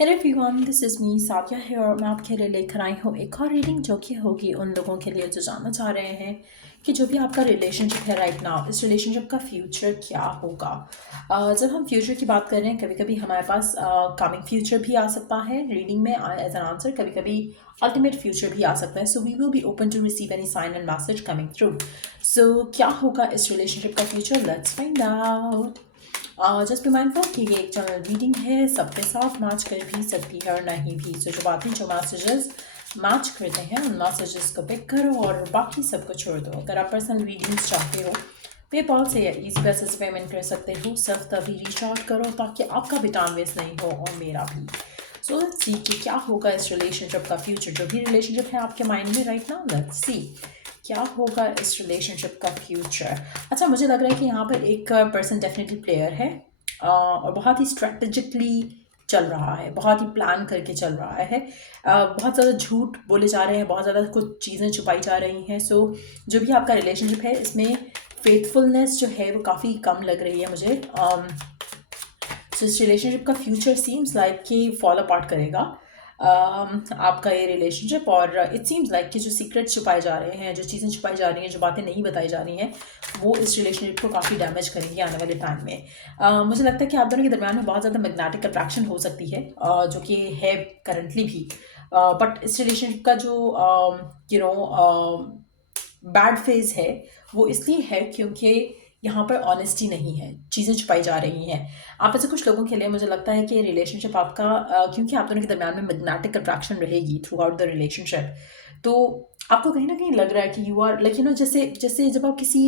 Hello everyone, this is me Sadia है और मैं आपके लिए लेकर आई हूँ एक और रीडिंग जो कि होगी उन लोगों के लिए जो जानना चाह रहे हैं कि जो भी आपका रिलेशनशिप है राइट नाउ, इस रिलेशनशिप का फ्यूचर क्या होगा। जब हम फ्यूचर की बात कर रहे हैं, कभी कभी हमारे पास कमिंग फ्यूचर भी आ सकता है रीडिंग में एज एन आंसर, कभी कभी अल्टीमेट फ्यूचर भी आ सकता है। So we will be open to receive any sign and message coming through. So क्या होगा इस रिलेशनशिप का future, let's find out. Just be mindful कि ये एक जनरल रीडिंग है, सबके साथ मैच कर भी सकती है और नहीं भी। सो जो बातें जो मैसेजेस मैच करते हैं उन मैसेजेस को पिक करो और बाकी सबको छोड़ दो। अगर आप पर्सनल रीडिंग्स चाहते हो, पेपॉल से या ईजी पैसे से पेमेंट कर सकते हो। सिर्फ तभी रीच आउट करो ताकि आपका भी टाइम वेस्ट नहीं हो और मेरा भी। सो लेट्स सी कि क्या होगा इस रिलेशनशिप का फ्यूचर। जो भी रिलेशनशिप है आपके माइंड में राइट नाउ, लेट्स सी क्या होगा इस रिलेशनशिप का फ्यूचर। अच्छा, मुझे लग रहा है कि यहाँ पर एक पर्सन डेफिनेटली प्लेयर है और बहुत ही स्ट्रेटेजिकली चल रहा है, बहुत ही प्लान करके चल रहा है। बहुत ज़्यादा झूठ बोले जा रहे हैं, बहुत ज़्यादा कुछ चीज़ें छुपाई जा रही हैं। सो जो भी आपका रिलेशनशिप है इसमें फेथफुलनेस जो है वो काफ़ी कम लग रही है मुझे। सो इस रिलेशनशिप का फ्यूचर सीम्स लाइक कि फॉल अपार्ट करेगा आपका ये रिलेशनशिप। और इट सीम्स लाइक कि जो सीक्रेट्स छुपाए जा रहे हैं, जो चीज़ें छुपाई जा रही हैं, जो बातें नहीं बताई जा रही हैं, वो इस रिलेशनशिप को काफ़ी डैमेज करेंगे आने वाले टाइम में। मुझे लगता है कि आप दोनों के दरमियान में बहुत ज़्यादा मैग्नेटिक अट्रैक्शन हो सकती है, जो कि है करंटली भी। बट इस रिलेशनशिप का जो बैड फेज है वो इसलिए है क्योंकि यहाँ पर ऑनेस्टी नहीं है, चीज़ें छुपाई जा रही हैं। आप ऐसे कुछ लोगों के लिए मुझे लगता है कि रिलेशनशिप आपका क्योंकि आप दोनों के दरमियान में मैग्नेटिक अट्रैक्शन रहेगी थ्रू आउट द रिलेशनशिप, तो आपको कहीं ना कहीं लग रहा है कि यू आर लाइक जैसे जैसे जब आप किसी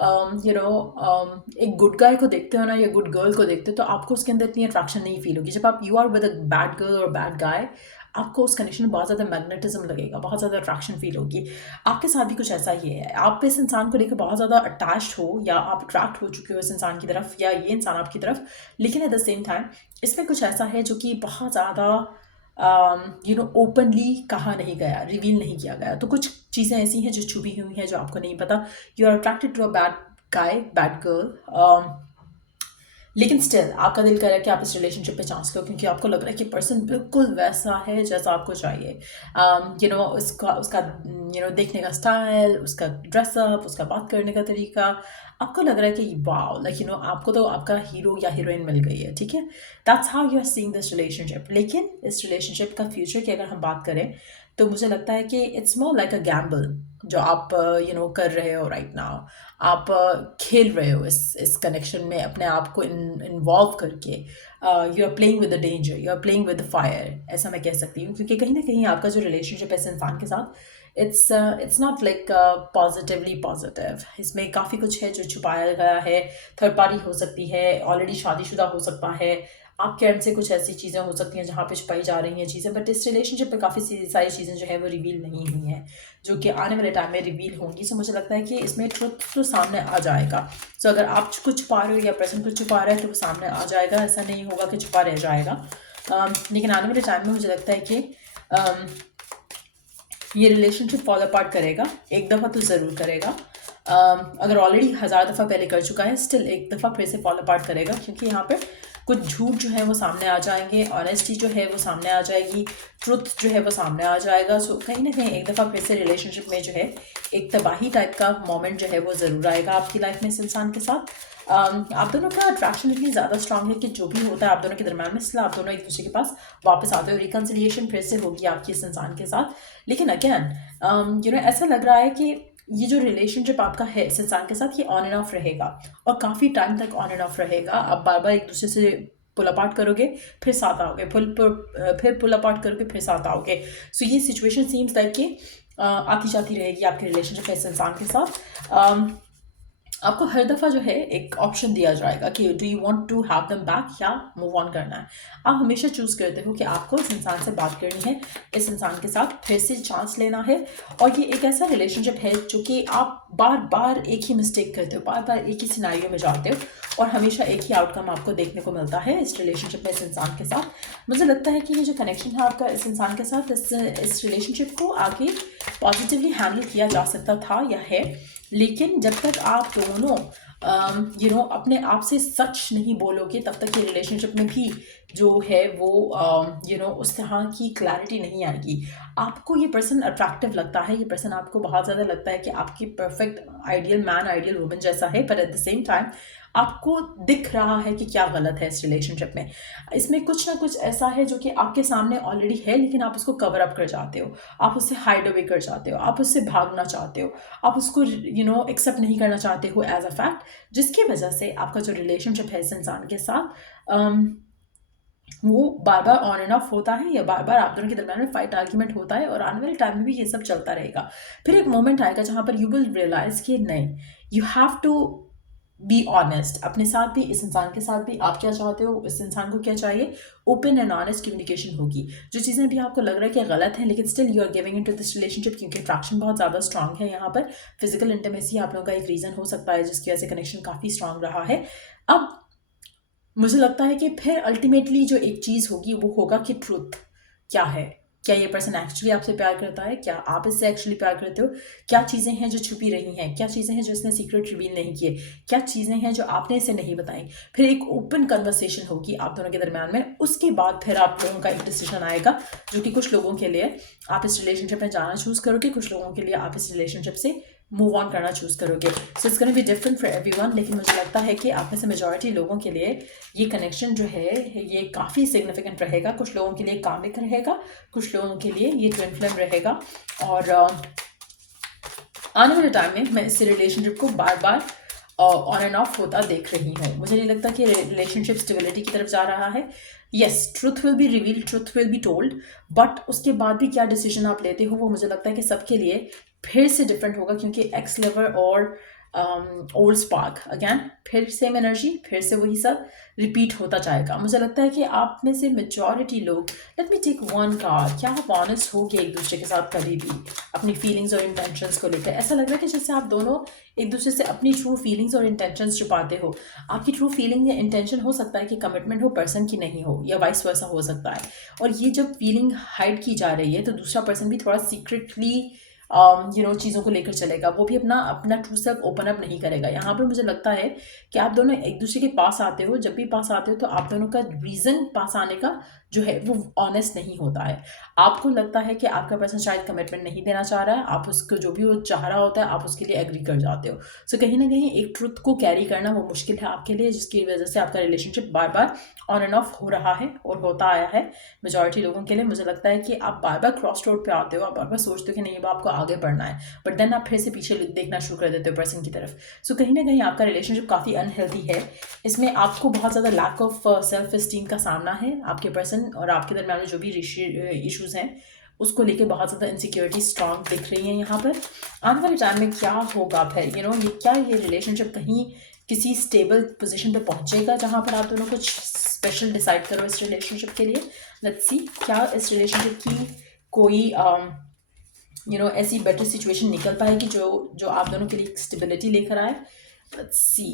एक गुड गाय को देखते हो ना या गुड गर्ल को देखते हो, तो आपको उसके अंदर इतनी अट्रैक्शन नहीं फील होगी। जब आप you are with a bad girl और बैड गाय, आपको उस कनेक्शन में बहुत ज़्यादा मैग्नेटिज्म लगेगा, बहुत ज़्यादा अट्रैक्शन फील होगी। आपके साथ भी कुछ ऐसा ही है, आप इस इंसान को लेकर बहुत ज़्यादा अटैच्ड हो या आप अट्रैक्ट हो चुके हो इस इंसान की तरफ या ये इंसान आपकी तरफ। लेकिन एट द सेम टाइम इसमें कुछ ऐसा है जो कि बहुत ज़्यादा ओपनली कहा नहीं गया, रिवील नहीं किया गया। तो कुछ चीज़ें ऐसी हैं जो छुपी हुई हैं, जो आपको नहीं पता। You are attracted to a bad guy, bad girl, लेकिन स्टिल आपका दिल कर रहा है कि आप इस रिलेशनशिप पे चांस लो क्योंकि आपको लग रहा है कि पर्सन बिल्कुल वैसा है जैसा आपको चाहिए। उसका उसका देखने का स्टाइल, उसका ड्रेसअप, उसका बात करने का तरीका, आपको लग रहा है कि वाओ, आपको तो आपका हीरो या हीरोइन मिल गई है। ठीक है, that's how you are seeing this relationship. लेकिन इस रिलेशनशिप का फ्यूचर की अगर हम बात करें तो मुझे लगता है कि it's more like a gamble जो आप कर रहे हो राइट नाउ। आप खेल रहे हो इस कनेक्शन में अपने आप को इन्वॉल्व करके। You are playing with the danger, you are playing with the fire, ऐसा मैं कह सकती हूँ। क्योंकि कहीं ना कहीं आपका जो रिलेशनशिप है इस इंसान के साथ, it's not like positively positive. इसमें काफ़ी कुछ है जो छुपाया गया है। थर्ड पार्टी हो सकती है, ऑलरेडी शादीशुदा हो सकता है, आपके एंड से कुछ ऐसी चीज़ें हो सकती हैं जहाँ पे छुपाई जा रही हैं चीज़ें। बट इस रिलेशनशिप में काफ़ी सारी चीज़ें जो है वो रिवील नहीं हुई हैं, जो कि आने वाले टाइम में रिवील होंगी। सो मुझे लगता है कि इसमें ट्रुथ तो सामने आ जाएगा। सो अगर आप कुछ छुपा रहे हो या पर्सन कुछ छुपा रहा है तो वो सामने आ जाएगा, ऐसा नहीं होगा कि छुपा रह जाएगा। लेकिन आने वाले टाइम में मुझे लगता है कि ये रिलेशनशिप फॉल अपार्ट करेगा, एक दफ़ा तो ज़रूर करेगा। अगर ऑलरेडी 1000 दफ़ा पहले कर चुका है, स्टिल एक दफ़ा फिर से फॉल अपार्ट करेगा क्योंकि यहाँ पर कुछ झूठ जो है वो सामने आ जाएंगे, ऑनेस्टी जो है वो सामने आ जाएगी, ट्रुथ जो है वो सामने आ जाएगा। सो कहीं ना कहीं एक दफ़ा फिर से रिलेशनशिप में जो है एक तबाही टाइप का मोमेंट जो है वो ज़रूर आएगा आपकी लाइफ में इस इंसान के साथ। आप दोनों का अट्रैक्शन इतनी ज़्यादा स्ट्रांग है कि जो भी होता है आप दोनों के दरम्यान में, इसलिए आप दोनों एक दूसरे के पास वापस आते हो, रिकन्सिलिएशन फिर से होगी आपकी इस इंसान के साथ। लेकिन अगेन ऐसा लग रहा है कि ये जो रिलेशनशिप आपका है इस इंसान के साथ, ये ऑन एंड ऑफ रहेगा और काफ़ी टाइम तक ऑन एंड ऑफ रहेगा। आप बार बार एक दूसरे से पुल अपार्ट करोगे, फिर साथ आओगे, फिर पुल अपार्ट करोगे, फिर साथ आओगे। सो ये सिचुएशन सीम्स लाइक कि आती जाती रहेगी आपके रिलेशनशिप में इस इंसान के साथ। आपको हर दफ़ा जो है एक ऑप्शन दिया जाएगा कि do you want to have them back या मूव ऑन करना है। आप हमेशा चूज़ करते हो कि आपको इस इंसान से बात करनी है, इस इंसान के साथ फिर से चांस लेना है। और ये एक ऐसा रिलेशनशिप है जो कि आप बार बार एक ही मिस्टेक करते हो, बार बार एक ही सिनारियो में जाते हो और हमेशा एक ही आउटकम आपको देखने को मिलता है इस रिलेशनशिप में इस इंसान के साथ। मुझे लगता है कि ये जो कनेक्शन है आपका इस इंसान के साथ, इस रिलेशनशिप को आगे पॉजिटिवली हैंडल किया जा सकता था या है। लेकिन जब तक आप दोनों अपने आप से सच नहीं बोलोगे, तब तक ये रिलेशनशिप में भी जो है वो उस तरह की क्लैरिटी नहीं आएगी। आपको ये पर्सन अट्रैक्टिव लगता है, ये पर्सन आपको बहुत ज़्यादा लगता है कि आपकी perfect ideal man ideal woman जैसा है, पर एट द सेम टाइम आपको दिख रहा है कि क्या गलत है इस रिलेशनशिप में। इसमें कुछ ना कुछ ऐसा है जो कि आपके सामने ऑलरेडी है, लेकिन आप उसको कवर अप कर जाते हो, आप उससे हाइड अवे कर जाते हो, आप उससे भागना चाहते हो, आप उसको एक्सेप्ट नहीं करना चाहते हो एज अ फैक्ट, जिसकी वजह से आपका जो रिलेशनशिप है इस इंसान के साथ वो बार बार ऑन एंड ऑफ होता है, या बार बार आप दोनों के दरम्यान में फाइट आर्ग्यूमेंट होता है, और आने वाले टाइम में भी ये सब चलता रहेगा। फिर एक मोमेंट आएगा जहां पर यू विल रियलाइज कि नहीं, you have to be honest अपने साथ भी, इस इंसान के साथ भी। आप क्या चाहते हो, इस इंसान को क्या चाहिए, ओपन एंड ऑनेस्ट कम्युनिकेशन होगी। जो चीज़ें भी आपको लग रहा है कि गलत है, लेकिन still you are giving in to this relationship, क्योंकि अट्रैक्शन बहुत ज़्यादा स्ट्रांग है यहाँ पर। फिजिकल इंटीमेसी आप लोगों का एक रीज़न हो सकता है जिसकी वजह से कनेक्शन काफ़ी स्ट्रांग रहा है। अब मुझे लगता है कि फिर अल्टीमेटली जो एक चीज़ होगी वो होगा कि ट्रूथ क्या है। क्या ये पर्सन एक्चुअली आपसे प्यार करता है, क्या आप इससे एक्चुअली प्यार करते हो, क्या चीज़ें हैं जो छुपी रही हैं, क्या चीज़ें हैं जो इसने सीक्रेट रिवील नहीं किए, क्या चीज़ें हैं जो आपने इसे नहीं बताई। फिर एक ओपन कन्वर्सेशन होगी आप दोनों के दरम्यान में। उसके बाद फिर आप लोगों का एक डिसीजन आएगा, जो कि कुछ लोगों के लिए आप इस रिलेशनशिप में जाना चूज़ करोगे, कुछ लोगों के लिए आप इस रिलेशनशिप से मूव ऑन करना चूज़ करोगे। So it's gonna be different for everyone, लेकिन मुझे लगता है कि आप में से मेजॉरिटी लोगों के लिए ये कनेक्शन जो है ये काफ़ी सिग्निफिकेंट रहेगा। कुछ लोगों के लिए कामिक रहेगा, कुछ लोगों के लिए ये ट्विन फ्लेम रहेगा। और आने वाले टाइम में मैं इस रिलेशनशिप को बार बार ऑन एंड ऑफ होता देख रही हूँ। मुझे नहीं लगता कि रिलेशनशिप स्टेबिलिटी की तरफ जा रहा है। Yes, truth will be revealed, truth will be told, but उसके बाद भी क्या डिसीजन आप लेते हो वो मुझे लगता है कि सबके लिए फिर से डिफरेंट होगा, क्योंकि एक्स लवर और ओल्ड स्पार्क अगैन, फिर सेम एनर्जी, फिर से वही सब रिपीट होता जाएगा। मुझे लगता है कि आप में से मेजॉरिटी लोग, let me take one card, क्या आप ऑनेस्ट हो गए एक दूसरे के साथ कभी भी अपनी फीलिंग्स और इंटेंशंस को लेकर? ऐसा लग रहा है कि जैसे आप दोनों एक दूसरे से अपनी ट्रू फीलिंग्स और इंटेंशंस छुपाते हो। आपकी ट्रू फीलिंग या इंटेंशन हो सकता है कि कमिटमेंट हो, पर्सन की नहीं हो, या वाइस वर्सा हो सकता है। और ये जब फीलिंग हाइड की जा रही है तो दूसरा पर्सन भी थोड़ा सीक्रेटली चीज़ों को लेकर चलेगा, वो भी अपना अपना ट्रू सेल्फ ओपन अप नहीं करेगा। यहाँ पर मुझे लगता है कि आप दोनों एक दूसरे के पास आते हो, जब भी पास आते हो तो आप दोनों का रीज़न पास आने का जो है वो ऑनेस्ट नहीं होता है। आपको लगता है कि आपका पर्सन शायद कमिटमेंट नहीं देना चाह रहा है, आप उसको जो भी वो चाह रहा होता है आप उसके लिए एग्री कर जाते हो। सो कहीं ना कहीं एक ट्रुथ को कैरी करना वो मुश्किल है आपके लिए, जिसकी वजह से आपका relationship bar bar on end of हो रहा है और होता आया है मेजॉरिटी लोगों के लिए। मुझे लगता है कि आप बार बार क्रॉस रोड पे आते हो, आप बार बार सोचते हो कि नहीं अब आपको आगे बढ़ना है, बट देन आप फिर से पीछे देखना शुरू कर देते हो पर्सन की तरफ। सो कहीं ना कहीं आपका रिलेशनशिप काफ़ी अनहेल्दी है। इसमें आपको बहुत ज़्यादा लैक ऑफ सेल्फ इस्टीम का सामना है। आपके पर्सन और आपके दरम्यान में जो भी इश्यूज़ हैं उसको लेके बहुत ज़्यादा इनसिक्योरिटी स्ट्रांग दिख रही है यहाँ पर। आने वाले टाइम में क्या होगा फिर, ये क्या ये रिलेशनशिप कहीं किसी स्टेबल पोजीशन पे पहुंचेगा जहां पर आप दोनों कुछ स्पेशल डिसाइड करो इस रिलेशनशिप के लिए? लेट्स सी, क्या इस रिलेशनशिप की कोई ऐसी बेटर सिचुएशन निकल पाएगी जो जो आप दोनों के लिए स्टेबिलिटी लेकर आए? लेट्स सी,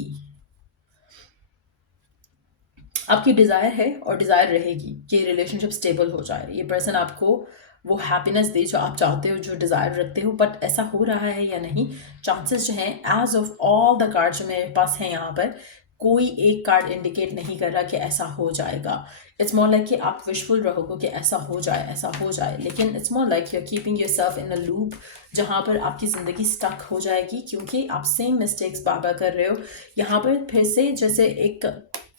आपकी डिज़ायर है और डिज़ायर रहेगी कि रिलेशनशिप स्टेबल हो जाए, ये पर्सन आपको वो हैप्पीनेस दे जो आप चाहते हो, जो डिज़ायर रखते हो। बट ऐसा हो रहा है या नहीं, चांसेस जो हैं as of all the card जो मेरे पास हैं यहाँ पर, कोई एक कार्ड इंडिकेट नहीं कर रहा कि ऐसा हो जाएगा। इट्स मोर लाइक कि आप विशफुल रहोगे कि ऐसा हो जाए, ऐसा हो जाए, लेकिन it's more like you are keeping yourself in a loop जहाँ पर आपकी ज़िंदगी स्टक हो जाएगी, क्योंकि आप सेम मिस्टेक्स बार बार कर रहे हो। यहाँ पर फिर से जैसे एक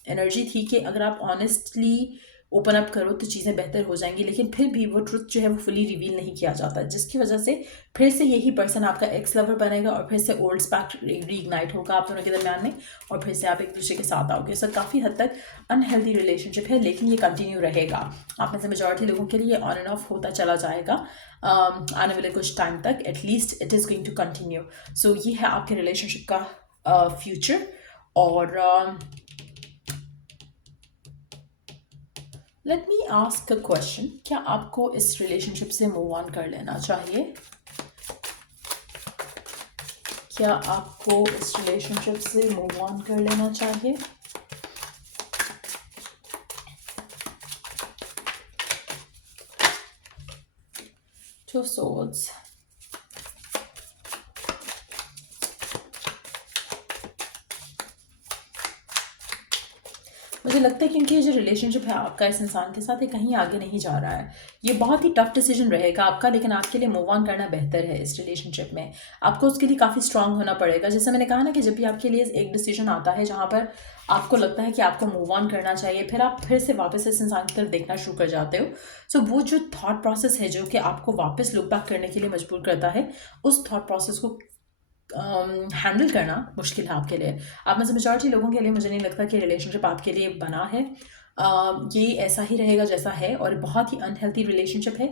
एनर्जी थी कि अगर आप ऑनेस्टली ओपन अप करो तो चीज़ें बेहतर हो जाएंगी, लेकिन फिर भी वो ट्रुथ जो है वो फुली रिवील नहीं किया जाता, जिसकी वजह से फिर से यही पर्सन आपका एक्स लवर बनेगा और फिर से ओल्ड स्पैक रीइग्नाइट होगा आप दोनों के दरम्यान में, और फिर से आप एक दूसरे के साथ आओगे। सो काफ़ी हद तक अनहेल्दी रिलेशनशिप है, लेकिन ये कंटिन्यू रहेगा। आप में से मेजॉरिटी लोगों के लिए ऑन एंड ऑफ होता चला जाएगा आने वाले कुछ टाइम तक, at least it is going to continue. So ये है आपके रिलेशनशिप का फ्यूचर। और let me ask a question, क्या आपको इस रिलेशनशिप से मूव ऑन कर लेना चाहिए? क्या आपको इस रिलेशनशिप से मूव ऑन कर लेना चाहिए? Two of Swords, मुझे लगता है क्योंकि ये जो रिलेशनशिप है आपका इस इंसान के साथ, ये कहीं आगे नहीं जा रहा है। ये बहुत ही टफ डिसीजन रहेगा आपका, लेकिन आपके लिए मूव ऑन करना बेहतर है इस रिलेशनशिप में। आपको उसके लिए काफ़ी स्ट्रांग होना पड़ेगा। जैसे मैंने कहा ना कि जब भी आपके लिए एक डिसीजन आता है जहाँ पर आपको लगता है कि आपको मूव ऑन करना चाहिए, फिर आप फिर से वापस इस इंसान की तरफ देखना शुरू कर जाते हो। सो वो जो थॉट प्रोसेस है जो कि आपको वापस लुक बैक करने के लिए मजबूर करता है, उस थॉट प्रोसेस को हैंडल करना मुश्किल है आपके लिए। आप में से मेजॉरिटी लोगों के लिए मुझे नहीं लगता कि रिलेशनशिप आपके लिए बना है। ये ऐसा ही रहेगा जैसा है, और बहुत ही अनहेल्थी रिलेशनशिप है।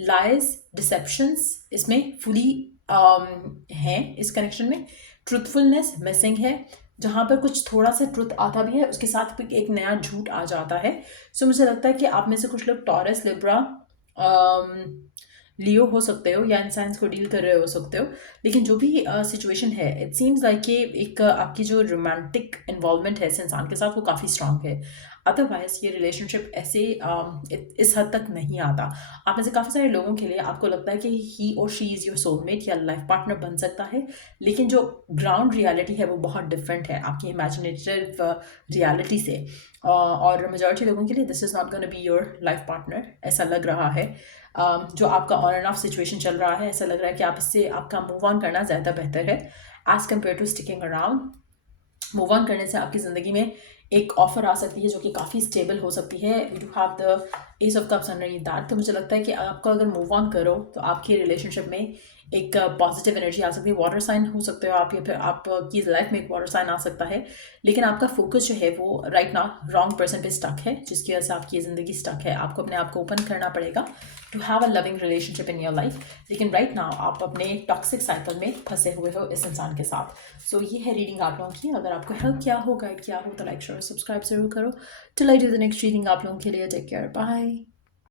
लाइज, डिसेप्शंस इसमें फुली हैं इस कनेक्शन में। ट्रुथफुलनेस मिसिंग है। जहाँ पर कुछ थोड़ा सा ट्रुथ आता भी है, उसके साथ भी एक नया झूठ आ जाता है। सो मुझे लगता है कि आप में से कुछ लोग टॉरस, लिब्रा, लियो हो सकते हो, या इंसाइंस को डील कर रहे हो सकते हो। लेकिन जो भी सिचुएशन है, इट सीम्स लाइक कि एक आपकी जो रोमांटिक इन्वॉल्वमेंट है इस इंसान के साथ, वो काफ़ी स्ट्रांग है। अदरवाइज ये रिलेशनशिप ऐसे इस हद तक नहीं आता। आप में से काफ़ी सारे लोगों के लिए आपको लगता है कि ही और शी इज़ योर सोलमेट या लाइफ पार्टनर बन सकता है, लेकिन जो ग्राउंड रियलिटी है वो बहुत डिफरेंट है आपकी इमेजिनेटिव रियलिटी से। और मेजॉरिटी लोगों के लिए this is not gonna be your life partner, ऐसा लग रहा है। जो आपका ऑन एंड ऑफ सिचुएशन चल रहा है, ऐसा लग रहा है कि आप इससे आपका मूव ऑन करना ज़्यादा बेहतर है as compared to sticking around. Move on करने से आपकी ज़िंदगी में एक ऑफर आ सकती है जो कि काफ़ी स्टेबल हो सकती है। You have the S of cups underneath that. तो मुझे लगता है कि आपको अगर मूव ऑन करो तो आपकी रिलेशनशिप में एक पॉजिटिव एनर्जी आ सकती है। वाटर साइन हो सकते हो आप, या फिर आपकी लाइफ में एक वाटर साइन आ सकता है, लेकिन आपका फोकस जो है वो राइट नाउ रॉन्ग पर्सन पे स्टक है, जिसकी वजह से आपकी ये ज़िंदगी स्टक है। आपको अपने आप को ओपन करना पड़ेगा to have a loving relationship in your life. लेकिन राइट नाउ आप अपने टॉक्सिक साइकिल में फंसे हुए हो इस इंसान के साथ। सो ये है रीडिंग आप लोगों की। अगर आपको हेल्प किया हो, गाइड किया हो, तो लाइक शेयर सब्सक्राइब जरूर करो। Till I do the next reading आप लोगों के लिए टेक केयर, बाय।